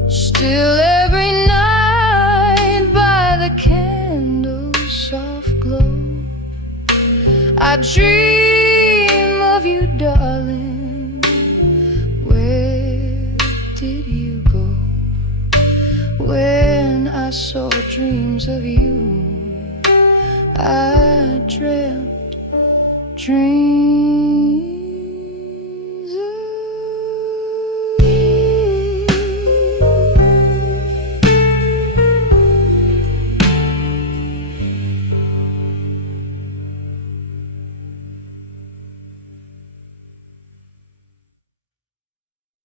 Still every night by the candle's soft glow, I dream of you, darling. Where did you go? When I saw dreams of you, I dreamt dreams.